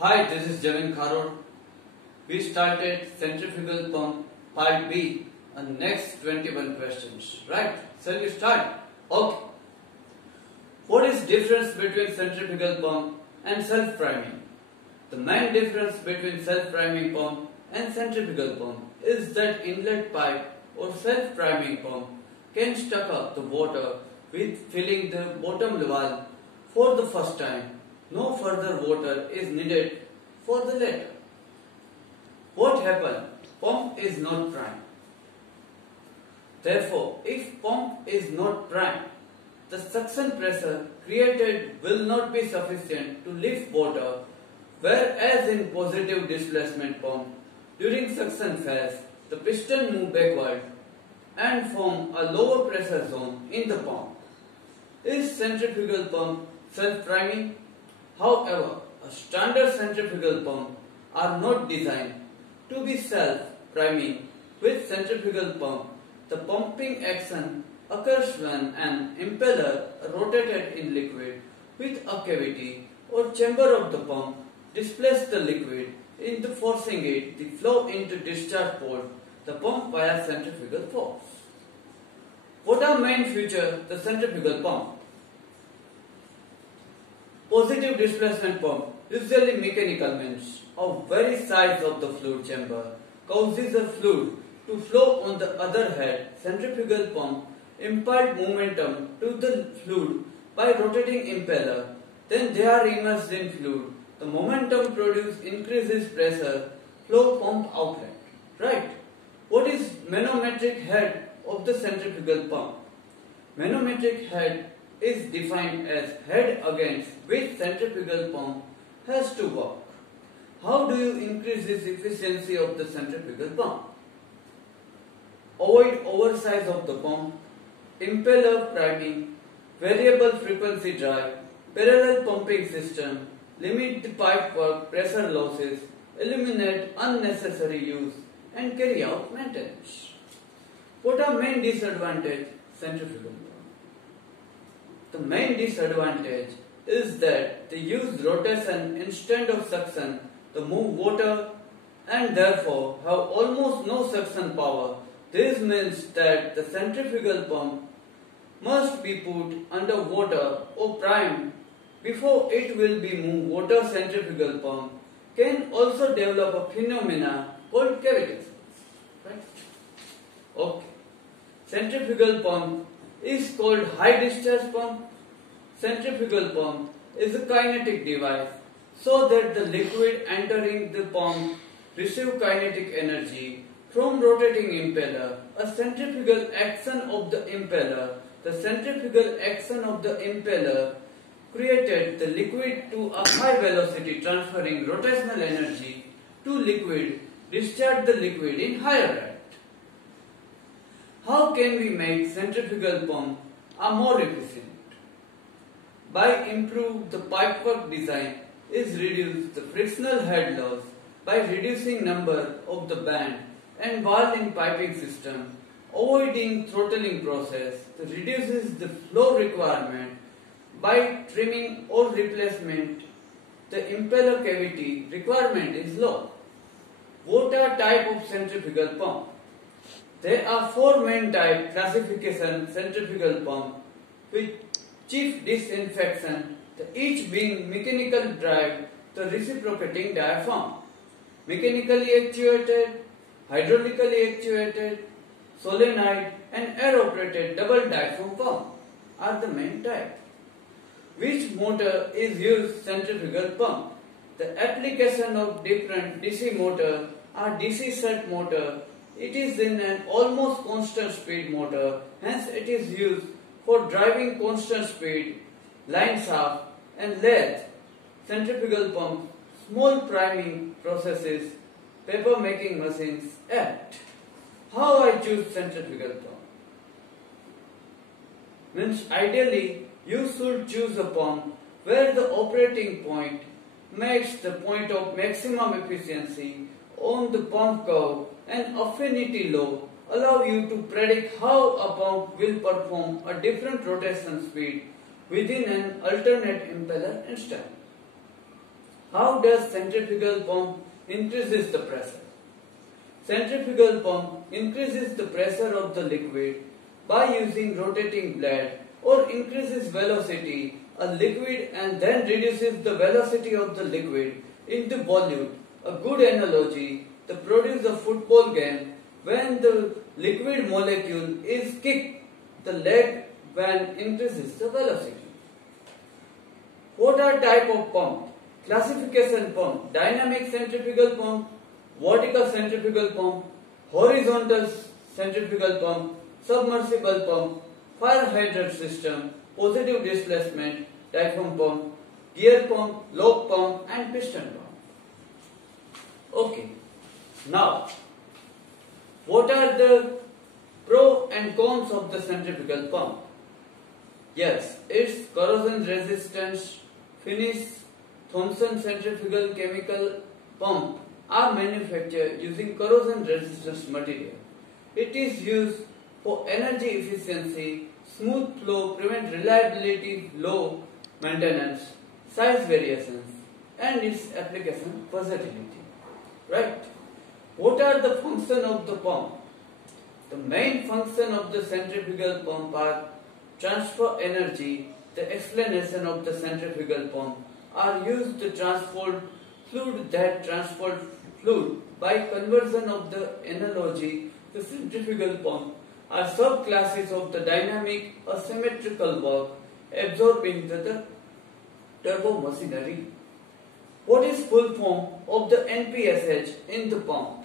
Hi, this is Javin Kharod. We started Centrifugal Pump Part B and next 21 questions. Right? Shall we start? Okay. What is difference between centrifugal pump and self-priming? The main difference between self-priming pump and centrifugal pump is that inlet pipe or self-priming pump can suck up the water with filling the bottom valve for the first time. No further water is needed for the latter. What happens? Pump is not primed. Therefore, if pump is not primed, the suction pressure created will not be sufficient to lift water, whereas in positive displacement pump, during suction phase, the piston move backward and form a lower pressure zone in the pump. Is centrifugal pump self-priming? However, a standard centrifugal pump are not designed to be self-priming. With centrifugal pump, the pumping action occurs when an impeller rotated in liquid with a cavity or chamber of the pump displaces the liquid into forcing it the flow into discharge port the pump via centrifugal force. What are main features the centrifugal pump? Positive displacement pump, usually mechanical, means of very size of the fluid chamber causes the fluid to flow. On the other hand, centrifugal pump impart momentum to the fluid by rotating impeller. Then they are immersed in fluid. The momentum produced increases pressure flow pump outlet. Right? What is manometric head of the centrifugal pump? Manometric head is defined as head against which centrifugal pump has to work. How do you increase this efficiency of the centrifugal pump? Avoid oversize of the pump, impeller priming, variable frequency drive, parallel pumping system, limit the pipe work pressure losses, eliminate unnecessary use, and carry out maintenance. What are main disadvantages centrifugal pump? The main disadvantage is that they use rotation instead of suction to move water and therefore have almost no suction power. This means that the centrifugal pump must be put under water or primed before it will be moved. Water centrifugal pump can also develop a phenomena called cavity. Right? Okay. Centrifugal pump is called high discharge pump. Centrifugal pump is a kinetic device so that the liquid entering the pump receive kinetic energy from rotating impeller. A centrifugal action of the impeller. The centrifugal action of the impeller created the liquid to a high velocity, transferring rotational energy to liquid, discharge the liquid in higher rate. How can we make centrifugal pump a more efficient? By improve the pipework design is reduce the frictional head loss by reducing number of the band and valve in piping system, avoiding throttling process, reduces the flow requirement by trimming or replacement. The impeller cavity requirement is low. What are type of centrifugal pump? There are four main type classification centrifugal pump with chief disinfection, each being mechanical drive, the reciprocating diaphragm, mechanically actuated, hydraulically actuated, solenoid and air operated double diaphragm pump are the main type. Which motor is used centrifugal pump? The application of different DC motor are DC set motor. It is in an almost constant speed motor, hence it is used for driving constant speed, line shaft and lathe. Centrifugal pump, small priming processes, paper making machines act. How I choose centrifugal pump? Means ideally you should choose a pump where the operating point makes the point of maximum efficiency on the pump curve and affinity law allow you to predict how a pump will perform a different rotation speed within an alternate impeller instant. How does centrifugal pump increases the pressure? Centrifugal pump increases the pressure of the liquid by using rotating blade or increases velocity a liquid and then reduces the velocity of the liquid into volute. A good analogy, the produce of football game when the liquid molecule is kicked the leg when increases the velocity. What are type of pump? Classification pump, dynamic centrifugal pump, vertical centrifugal pump, horizontal centrifugal pump, submersible pump, fire hydrant system, positive displacement, diaphragm pump, gear pump, lobe pump and piston pump. Okay, now what are the pros and cons of the centrifugal pump? Yes, its corrosion resistance, finish, Thomson centrifugal chemical pump are manufactured using corrosion resistance material. It is used for energy efficiency, smooth flow, prevent reliability, low maintenance, size variations and its application versatility. Right? What are the functions of the pump? The main function of the centrifugal pump are transfer energy. The explanation of the centrifugal pump are used to transport fluid that transport fluid by conversion of the analogy. The centrifugal pump are subclasses of the dynamic asymmetrical work absorbing the turbo machinery. What is full form of the NPSH in the pump?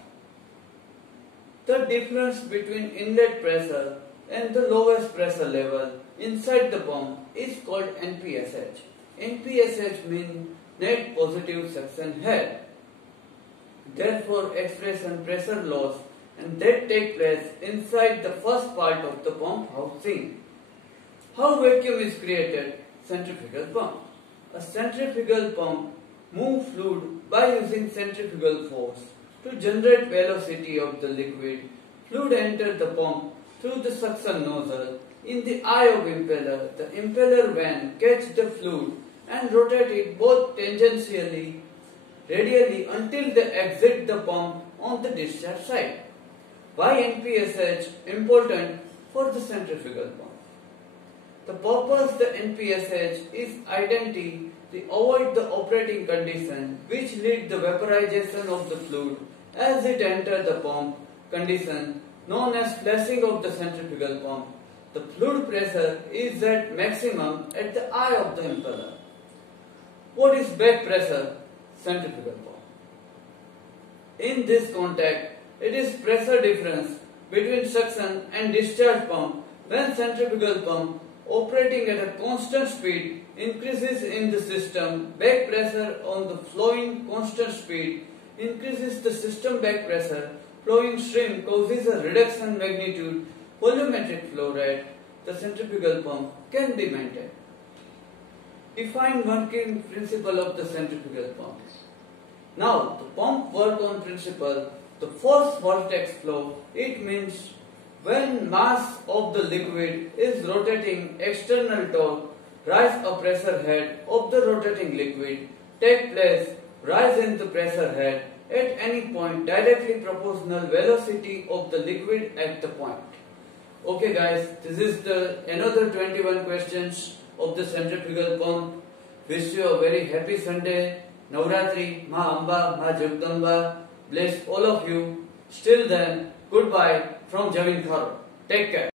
The difference between inlet pressure and the lowest pressure level inside the pump is called NPSH. NPSH means net positive suction head. Therefore, expression pressure loss and that take place inside the first part of the pump housing. How vacuum is created? Centrifugal pump. A centrifugal pump moves fluid by using centrifugal force to generate velocity of the liquid. Fluid enters the pump through the suction nozzle. In the eye of impeller, the impeller vane catches the fluid and rotate it both tangentially, radially until they exit the pump on the discharge side. Why NPSH important for the centrifugal pump? The purpose of the NPSH is identity to avoid the operating condition which lead the vaporization of the fluid as it enters the pump condition known as flashing of the centrifugal pump. The fluid pressure is at maximum at the eye of the impeller. What is back pressure? Centrifugal pump. In this context, it is pressure difference between suction and discharge pump when centrifugal pump operating at a constant speed increases in the system back pressure on the flowing constant speed increases the system back pressure flowing stream causes a reduction magnitude volumetric flow rate. The centrifugal pump can be maintained. Define working principle of the centrifugal pump. Now the pump work on principle. The first vortex flow, it means when mass of the liquid is rotating external torque, rise a pressure head of the rotating liquid, take place, rise in the pressure head at any point directly proportional velocity of the liquid at the point. Okay guys, this is the another 21 questions of the centrifugal pump. Wish you a very happy Sunday. Navratri, Ma Amba, Ma Jagdamba. Bless all of you. Still then, goodbye from Javin Kharod. Take care.